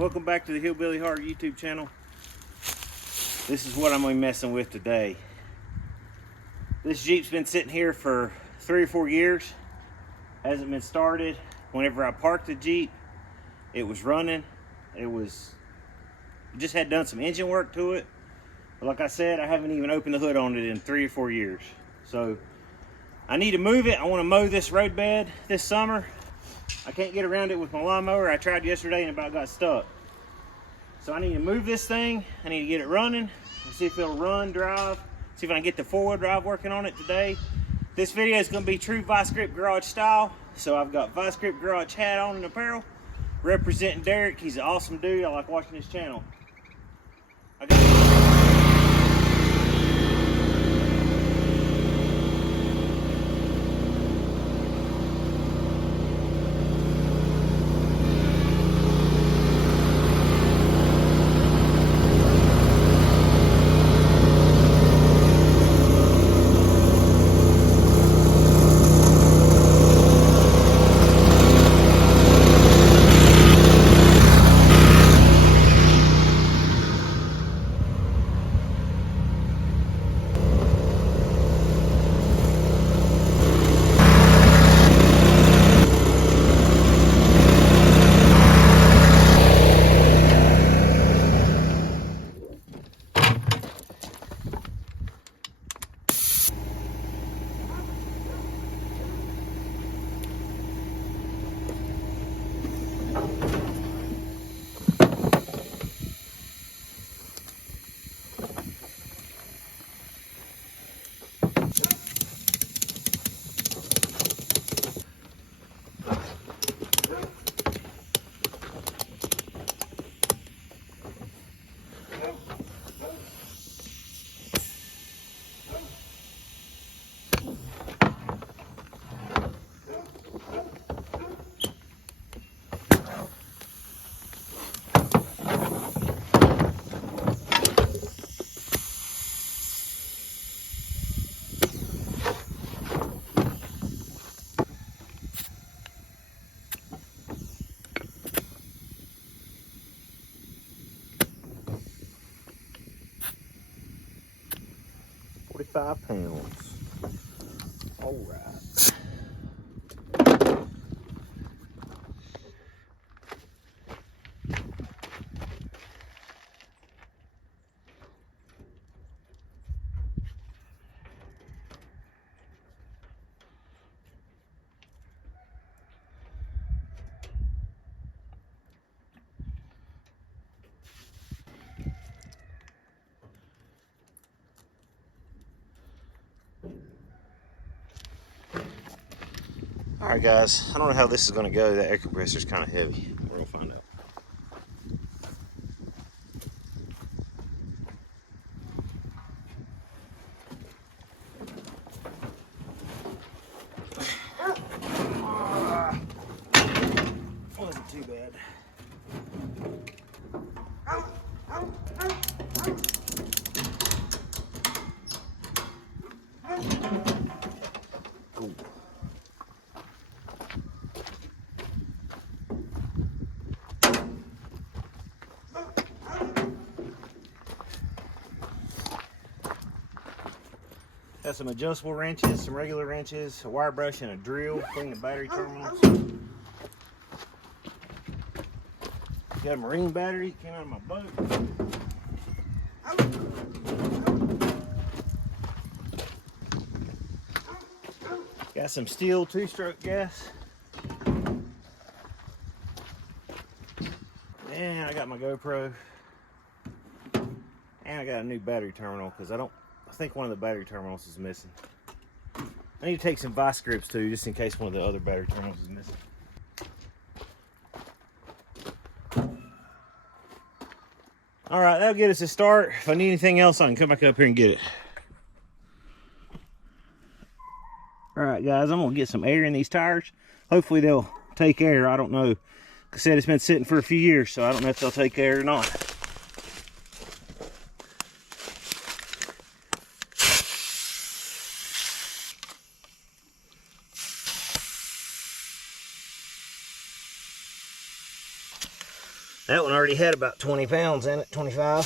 welcome back to the Hillbilly Heart YouTube channel. This is what I'm going to be messing with today. This Jeep's been sitting here for 3 or 4 years. Hasn't been started. Whenever I parked the Jeep, it was running. Just had done some engine work to it. But like I said, I haven't even opened the hood on it in 3 or 4 years. So I need to move it. I want to mow this roadbed this summer. I can't get around it with my lawnmower. I tried yesterday and about got stuck. So I need to move this thing. I need to get it running and see if it'll run, drive. See if I can get the 4-wheel drive working on it today. This video is going to be true Vice Grip Garage style. So I've got Vice Grip Garage hat on and apparel. Representing Derek. He's an awesome dude. I like watching his channel. £45. All right. Alright guys, I don't know how this is going to go. That air compressor is kind of heavy. We're going to find out. Wasn't too bad. Cool. Got some adjustable wrenches, some regular wrenches, a wire brush, and a drill. Clean the battery terminals. Got a marine battery, came out of my boat. Got some steel 2-stroke gas. And I got my GoPro. And I got a new battery terminal because I think one of the battery terminals is missing. I need to take some vice grips too, just in case one of the other battery terminals is missing. All right, that'll get us a start. If I need anything else, I can come back up here and get it. All right, guys, I'm gonna get some air in these tires. Hopefully they'll take air. I don't know. Like I said, it's been sitting for a few years, so I don't know if they'll take air or not. That one already had about 20 pounds in it, 25.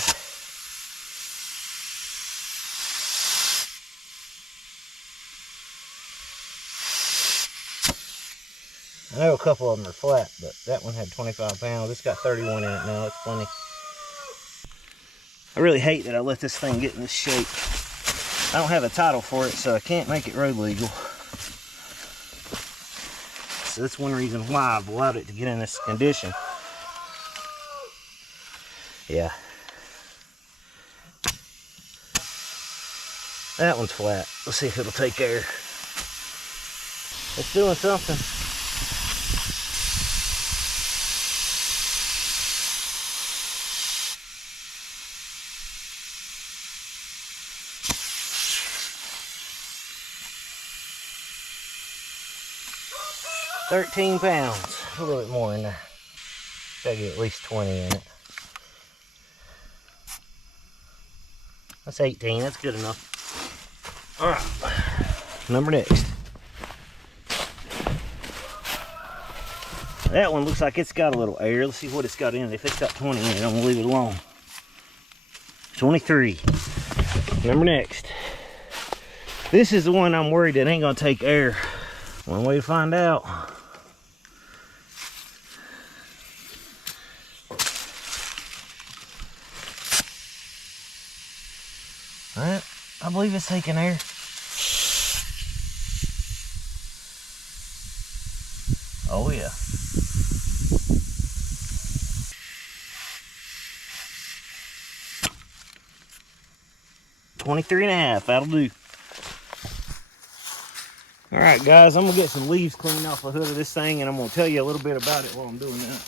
I know a couple of them are flat, but that one had 25 pounds. It's got 31 in it now. It's plenty. I really hate that I let this thing get in this shape. I don't have a title for it, so I can't make it road legal. So that's one reason why I've allowed it to get in this condition. Yeah. That one's flat. Let's see if it'll take air. It's doing something. $13 pounds, a little bit more in there. Gotta get at least 20 in it. That's 18, that's good enough. All right, number next. That one looks like it's got a little air. Let's see what it's got in it. If it's got 20 in it, I'm gonna leave it alone. 23, number next. This is the one I'm worried that ain't gonna take air. One way to find out. Alright, I believe it's taking air. Oh yeah. $23.5, that'll do. Alright guys, I'm gonna get some leaves cleaned off the hood of this thing and I'm gonna tell you a little bit about it while I'm doing that.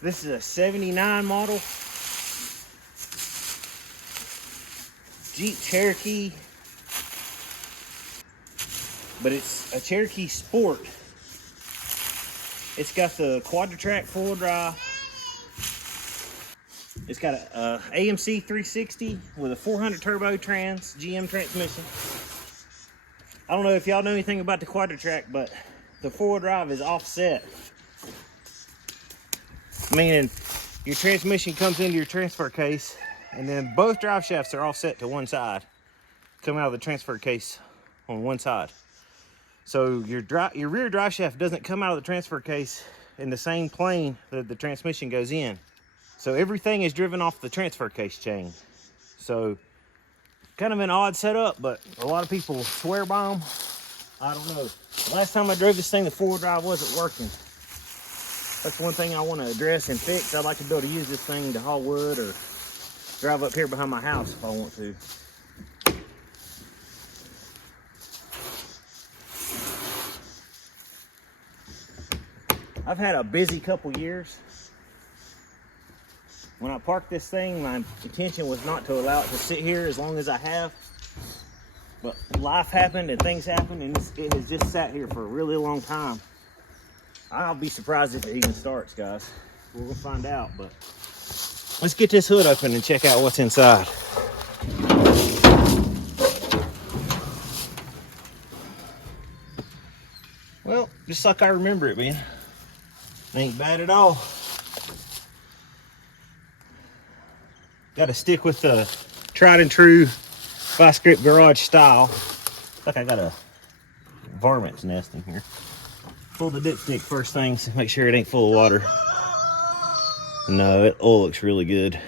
This is a 79 model Jeep Cherokee, but it's a Cherokee Sport. It's got the quadra-track four-wheel drive. It's got a AMC-360 with a 400 turbo trans GM transmission. I don't know if y'all know anything about the quadra-track, but the four-wheel drive is offset. Meaning your transmission comes into your transfer case and then both drive shafts are offset to one side. Come out of the transfer case on one side. So your rear drive shaft doesn't come out of the transfer case in the same plane that the transmission goes in. So everything is driven off the transfer case chain. So kind of an odd setup, but a lot of people swear by them. I don't know. Last time I drove this thing, the four-wheel drive wasn't working. That's one thing I want to address and fix. I'd like to be able to use this thing to haul wood or drive up here behind my house if I want to. I've had a busy couple years. When I parked this thing, my intention was not to allow it to sit here as long as I have. But life happened and things happened and it has just sat here for a really long time. I'll be surprised if it even starts, guys. We're gonna find out, but let's get this hood open and check out what's inside. Well, just like I remember it being. Ain't bad at all. Got to stick with the tried and true vice grip garage style. Like I got a varmint's nest in here. Pull the dipstick first thing to make sure it ain't full of water. No, it oil looks really good.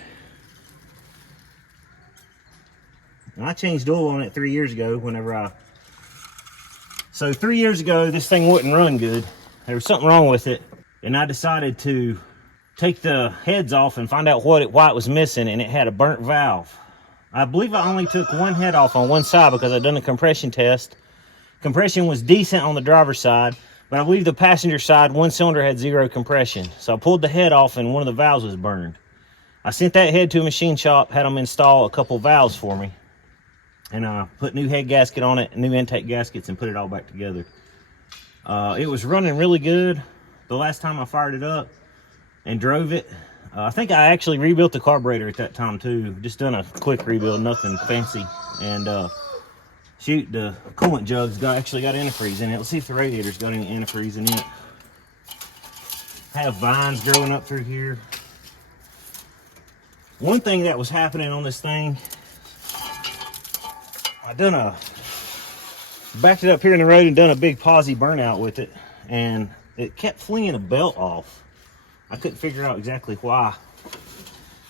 I changed oil on it 3 years ago So 3 years ago, this thing wouldn't run good. There was something wrong with it. And I decided to take the heads off and find out why it was missing, and it had a burnt valve. I believe I only took one head off on one side because I'd done a compression test. Compression was decent on the driver's side, but I believe the passenger side, one cylinder had 0 compression. So I pulled the head off and one of the valves was burned. I sent that head to a machine shop, had them install a couple valves for me. And I put new head gasket on it, new intake gaskets, and put it all back together. It was running really good the last time I fired it up and drove it. I think I actually rebuilt the carburetor at that time too. Just done a quick rebuild, nothing fancy. And shoot, the coolant jugs actually got antifreeze in it. Let's see if the radiator's got any antifreeze in it. have vines growing up through here. One thing that was happening on this thing, I backed it up here in the road and done a big posi burnout with it, and it kept flinging the belt off. I couldn't figure out exactly why.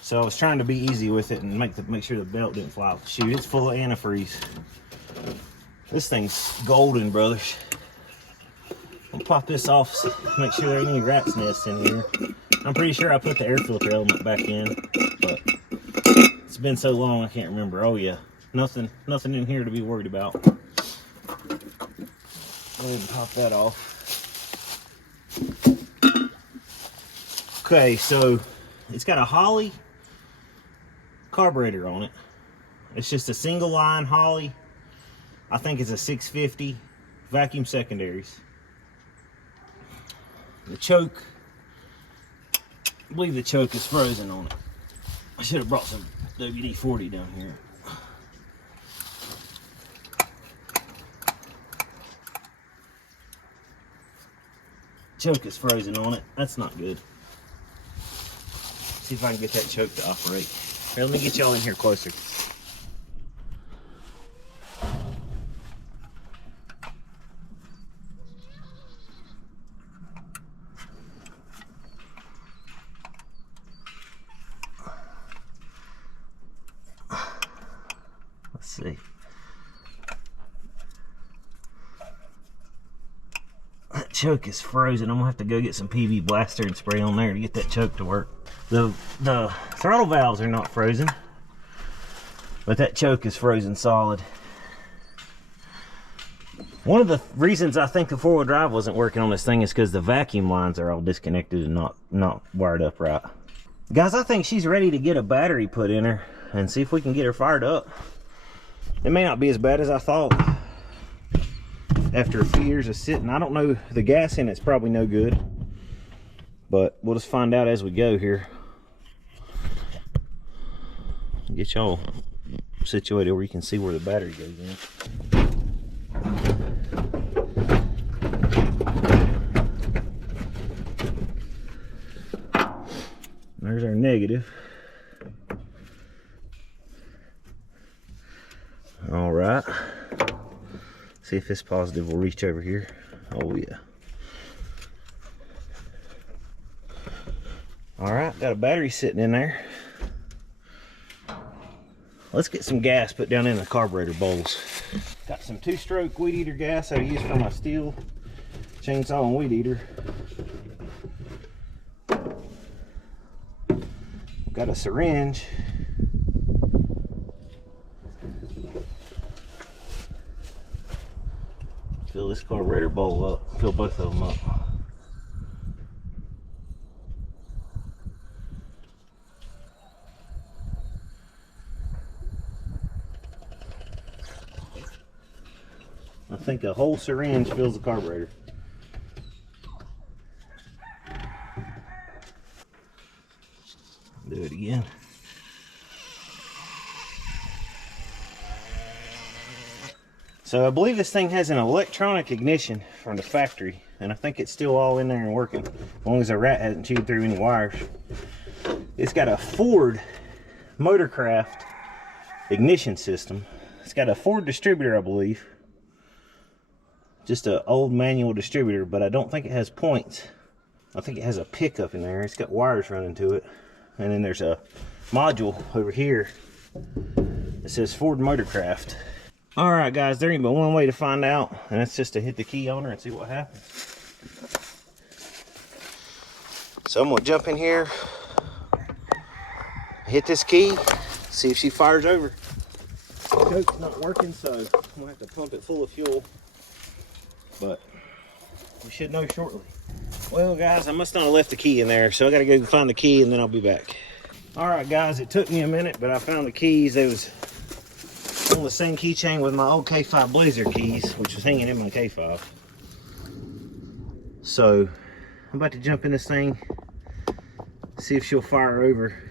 So I was trying to be easy with it and make sure the belt didn't fly off the chute. It's full of antifreeze. This thing's golden, brothers. I'll pop this off, make sure there ain't any rat's nests in here. I'm pretty sure I put the air filter element back in, but it's been so long I can't remember. Oh yeah, nothing in here to be worried about. Go ahead and pop that off. Okay, so it's got a Holley carburetor on it. It's just a single line Holley. I think it's a 650 vacuum secondaries. The choke, I believe the choke is frozen on it. I should have brought some WD-40 down here. Choke is frozen on it. That's not good. See if I can get that choke to operate. Here, let me get y'all in here closer. Let's see. That choke is frozen. I'm gonna have to go get some PV blaster and spray on there to get that choke to work. The throttle valves are not frozen, but that choke is frozen solid. One of the reasons I think the four-wheel drive wasn't working on this thing is because the vacuum lines are all disconnected and not wired up right. Guys, I think she's ready to get a battery put in her and see if we can get her fired up. It may not be as bad as I thought after a few years of sitting. I don't know, the gas in it's probably no good, but we'll just find out as we go here. Get y'all situated where you can see where the battery goes in. There's our negative. All right. See if this positive will reach over here. Oh yeah. All right, got a battery sitting in there. Let's get some gas put down in the carburetor bowls. Got some 2-stroke weed eater gas I use for my steel chainsaw and weed eater. Got a syringe. Fill this carburetor bowl up. Fill both of them up. I think a whole syringe fills the carburetor. Do it again. So I believe this thing has an electronic ignition from the factory, and I think it's still all in there and working, as long as a rat hasn't chewed through any wires. It's got a Ford Motorcraft ignition system. It's got a Ford distributor, I believe. Just an old manual distributor, but I don't think it has points. I think it has a pickup in there. It's got wires running to it. And then there's a module over here that says Ford Motorcraft. All right, guys, there ain't but one way to find out, and that's just to hit the key on her and see what happens. So I'm gonna jump in here, hit this key, see if she fires over. The choke's not working, so I'm gonna have to pump it full of fuel, but we should know shortly. Well, guys, I must not have left the key in there, so I gotta go find the key and then I'll be back. All right, guys, it took me a minute, but I found the keys. It was on the same keychain with my old K5 Blazer keys, which was hanging in my K5. So I'm about to jump in this thing, see if she'll fire over.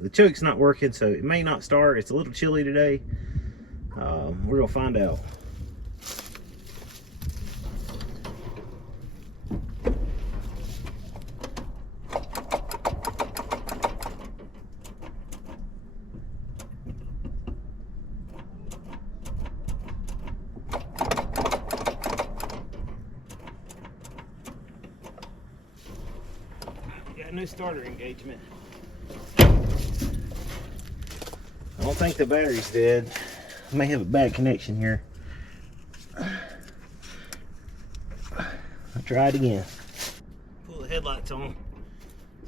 The choke's not working, so it may not start. It's a little chilly today. We're gonna find out. got no starter engagement. I don't think the battery's dead. I may have a bad connection here. I'll try it again. Pull the headlights on.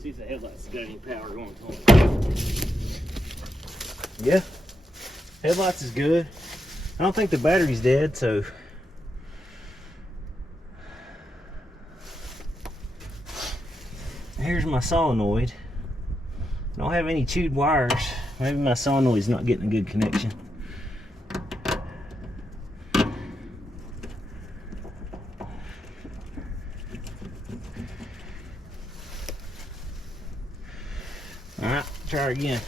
See if the headlights got any power going to them. Yeah, headlights is good. I don't think the battery's dead, so. Here's my solenoid. I don't have any chewed wires. Maybe my solenoid's not getting a good connection. Alright, try it again.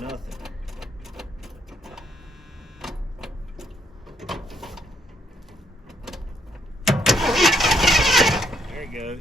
Nothing. There it goes.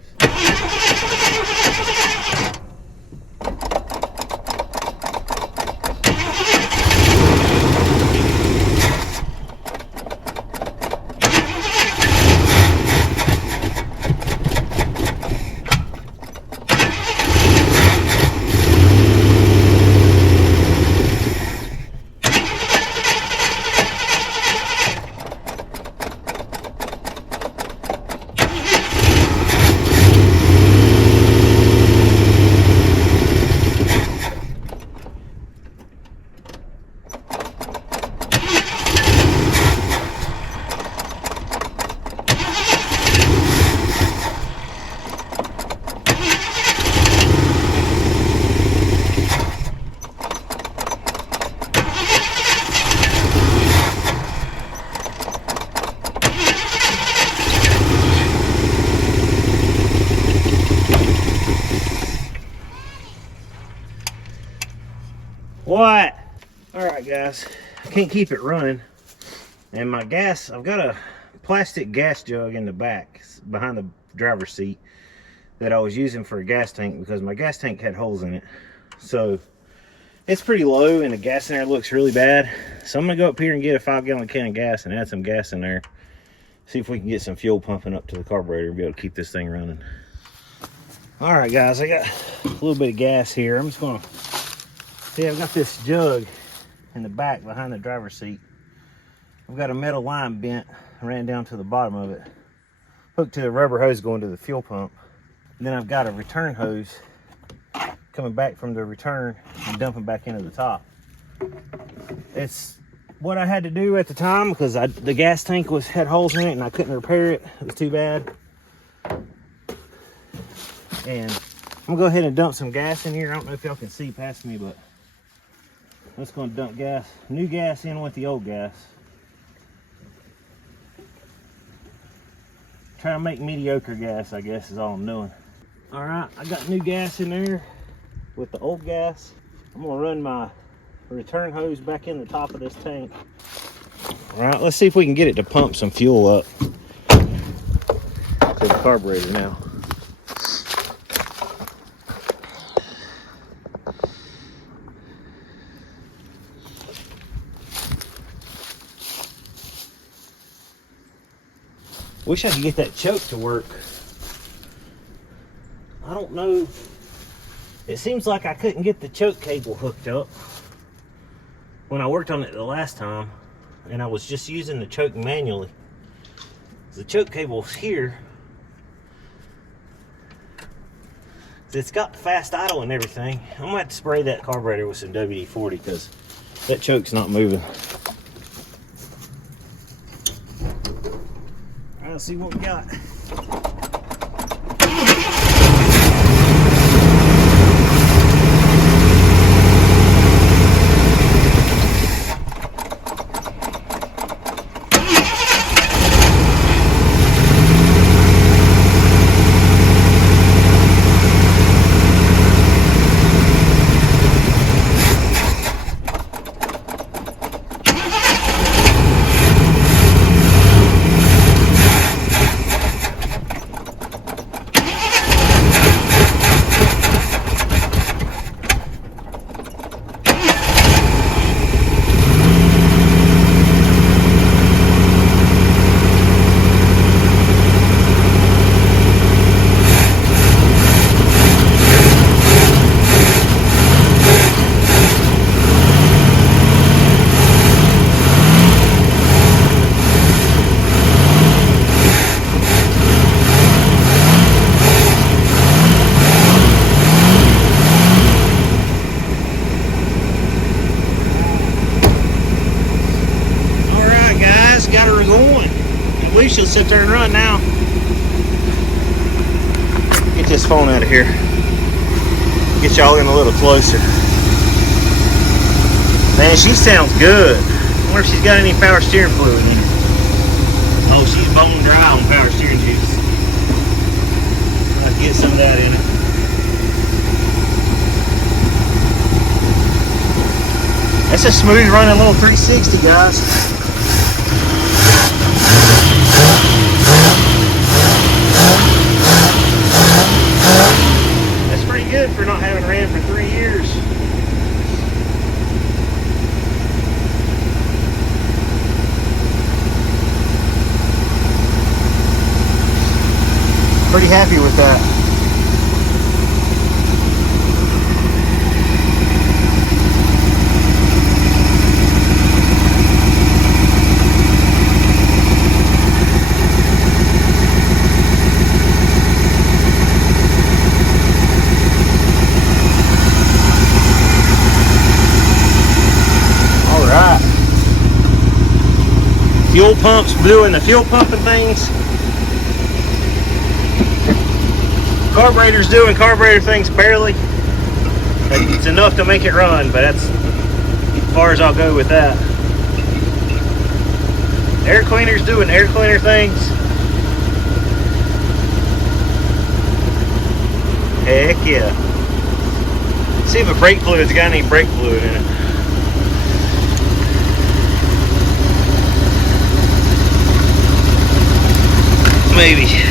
What? Alright guys, I can't keep it running. And my gas, I've got a plastic gas jug in the back behind the driver's seat that I was using for a gas tank because my gas tank had holes in it. So it's pretty low and the gas in there looks really bad. So I'm gonna go up here and get a 5-gallon can of gas and add some gas in there. See if we can get some fuel pumping up to the carburetor and be able to keep this thing running. Alright guys, I got a little bit of gas here. I'm just gonna see, I've got this jug in the back behind the driver's seat. I've got a metal line bent, ran down to the bottom of it, hooked to the rubber hose going to the fuel pump. And then I've got a return hose coming back from the return and dumping back into the top. It's what I had to do at the time because the gas tank had holes in it and I couldn't repair it. It was too bad. And I'm gonna go ahead and dump some gas in here. I don't know if y'all can see past me, but I'm just gonna dump gas, new gas in with the old gas. Try to make mediocre gas, I guess, is all I'm doing. All right, I got new gas in there with the old gas. I'm gonna run my return hose back in the top of this tank. All right, let's see if we can get it to pump some fuel up to the carburetor now. Wish I could get that choke to work. I don't know. It seems like I couldn't get the choke cable hooked up when I worked on it the last time, and I was just using the choke manually. The choke cable's here. It's got fast idle and everything. I'm gonna have to spray that carburetor with some WD-40 because that choke's not moving. Let's see what we got. believe she'll sit there and run now. Get this phone out of here. Get y'all in a little closer. Man, she sounds good. I wonder if she's got any power steering fluid in it. Oh, she's bone dry on power steering juice. I'll get some of that in it. That's a smooth running little 360, guys. That's pretty good for not having ran for 3 years. Pretty happy with that. All right. Fuel pumps doing the fuel pumping things. Carburetor's doing carburetor things barely. It's enough to make it run, but that's as far as I'll go with that. Air cleaner's doing air cleaner things. Heck yeah. See if the brake fluid's got any brake fluid in it. Maybe.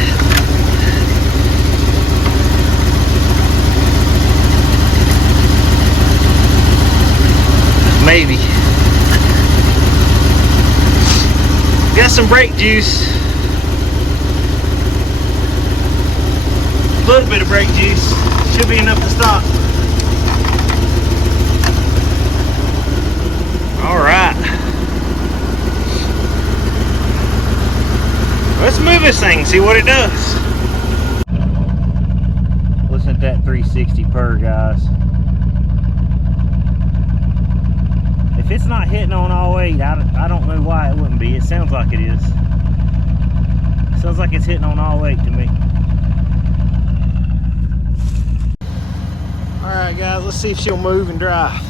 Maybe. Got some brake juice. A little bit of brake juice. Should be enough to stop. Alright. Let's move this thing and see what it does. Listen to that 360 purr, guys. If it's not hitting on all 8, I don't know why it wouldn't be. It sounds like it is. It sounds like it's hitting on all 8 to me. Alright guys, let's see if she'll move and drive.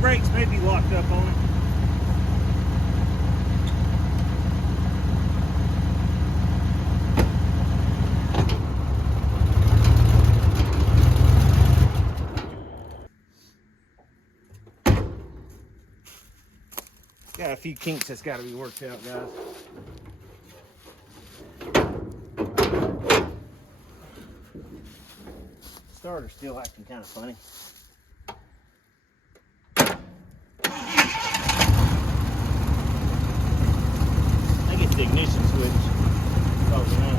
Brakes may be locked up on it. Got a few kinks that's got to be worked out, guys. Starter's still acting kind of funny. The ignition switch. Probably not.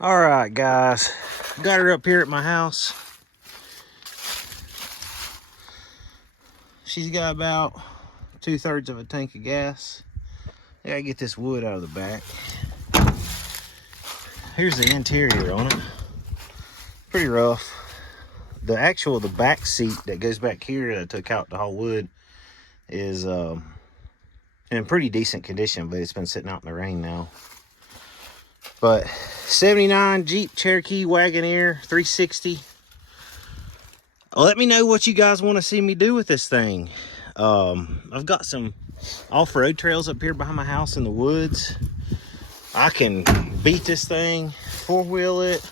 All right, guys, got her up here at my house. She's got about 2/3 of a tank of gas. I gotta get this wood out of the back. Here's the interior on it. Pretty rough. The back seat that goes back here that I took out the whole wood is in pretty decent condition, but it's been sitting out in the rain now. But 79 Jeep Cherokee Wagoneer 360. Let me know what you guys want to see me do with this thing. I've got some off-road trails up here behind my house in the woods. I can beat this thing, four-wheel it,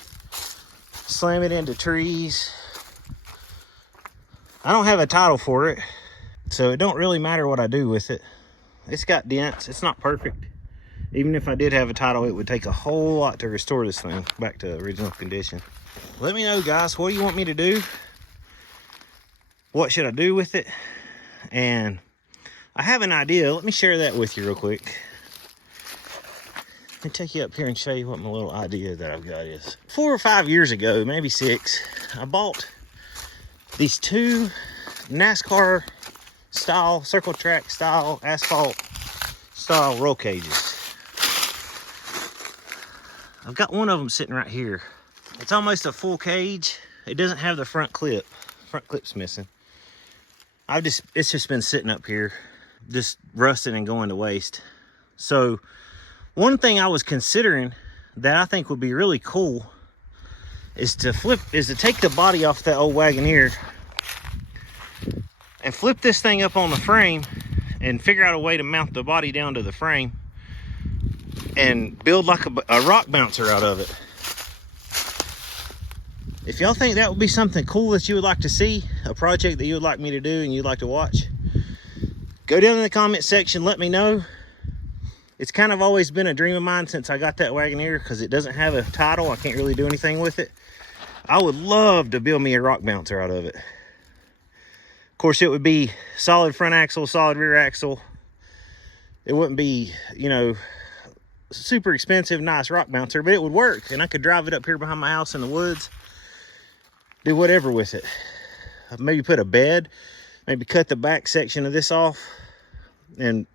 slam it into trees. I don't have a title for it, so it don't really matter what I do with it. It's got dents. It's not perfect. Even if I did have a title, it would take a whole lot to restore this thing back to original condition. Let me know, guys, what do you want me to do? What should I do with it? And I have an idea. Let me share that with you real quick. Let me take you up here and show you what my little idea that I've got is. 4 or 5 years ago, maybe 6, I bought these 2 NASCAR style, circle track style, asphalt style roll cages. I've got one of them sitting right here. It's almost a full cage. It doesn't have the front clip. Front clip's missing. It's just been sitting up here, just rusting and going to waste. So one thing I was considering that I think would be really cool is to take the body off that old Wagoneer and flip this thing up on the frame and figure out a way to mount the body down to the frame and build like a rock bouncer out of it. If y'all think that would be something cool that you would like to see, a project that you would like me to do and you'd like to watch, go down in the comment section, let me know. It's kind of always been a dream of mine since I got that Wagoneer because it doesn't have a title. I can't really do anything with it. I would love to build me a rock bouncer out of it. Of course, it would be solid front axle, solid rear axle. It wouldn't be, you know, super expensive, nice rock bouncer, but it would work. And I could drive it up here behind my house in the woods, do whatever with it. Maybe put a bed, maybe cut the back section of this off and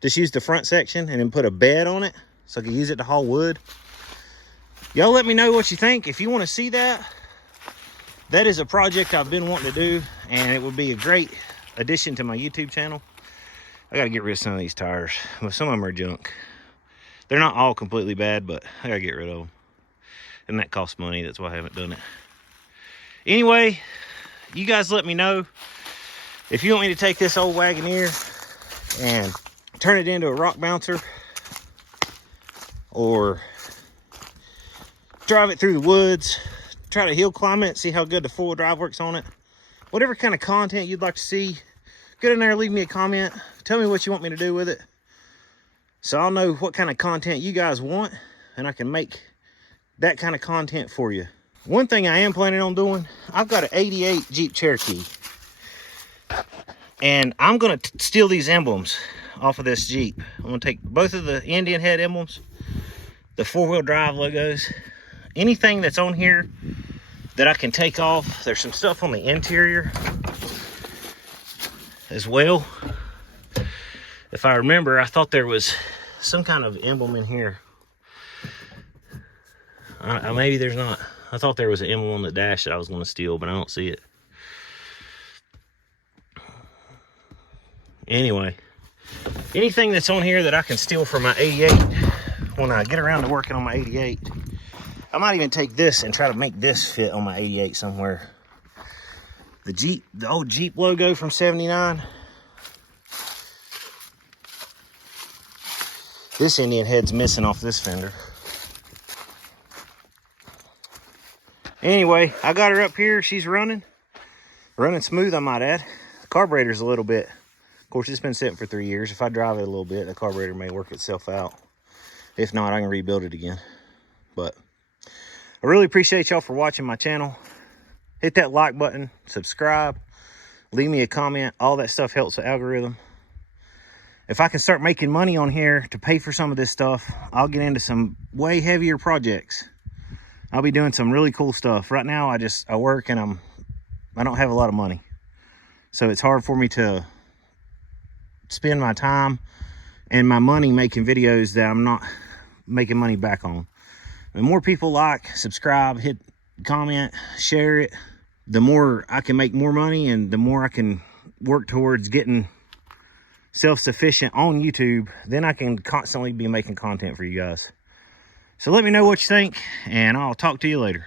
just use the front section and then put a bed on it so I could use it to haul wood. Y'all let me know what you think. If you want to see that, that is a project I've been wanting to do, and it would be a great addition to my YouTube channel. I got to get rid of some of these tires. Well, some of them are junk. They're not all completely bad, but I got to get rid of them. And that costs money. That's why I haven't done it. Anyway, you guys let me know if you want me to take this old Wagoneer and turn it into a rock bouncer or drive it through the woods, try to hill climb it, see how good the four-wheel drive works on it. Whatever kind of content you'd like to see, get in there, leave me a comment. Tell me what you want me to do with it, so I'll know what kind of content you guys want, and I can make that kind of content for you. One thing I am planning on doing, I've got an 88 Jeep Cherokee, and I'm going to steal these emblems off of this Jeep. I'm going to take both of the Indian head emblems, the four-wheel drive logos, anything that's on here that I can take off. There's some stuff on the interior as well. If I remember, I thought there was some kind of emblem in here. Maybe there's not. I thought there was an emblem on the dash that I was going to steal, but I don't see it. Anyway, anything that's on here that I can steal from my 88 when I get around to working on my 88. I might even take this and try to make this fit on my 88 somewhere. The old Jeep logo from 79. This Indian head's missing off this fender. Anyway, I got her up here. She's running smooth, I might add. The carburetor's a little bit. Of course, it's been sitting for 3 years. If I drive it a little bit, the carburetor may work itself out. If not, I can rebuild it again. But I really appreciate y'all for watching my channel. Hit that like button, subscribe, leave me a comment. All that stuff helps the algorithm. If I can start making money on here to pay for some of this stuff, I'll get into some way heavier projects. I'll be doing some really cool stuff. Right now, I work and I don't have a lot of money. So it's hard for me to spend my time and my money making videos that I'm not making money back on. The more people like, subscribe, hit comment, share it, the more I can make more money and the more I can work towards getting self-sufficient on YouTube. Then I can constantly be making content for you guys. So let me know what you think, and I'll talk to you later.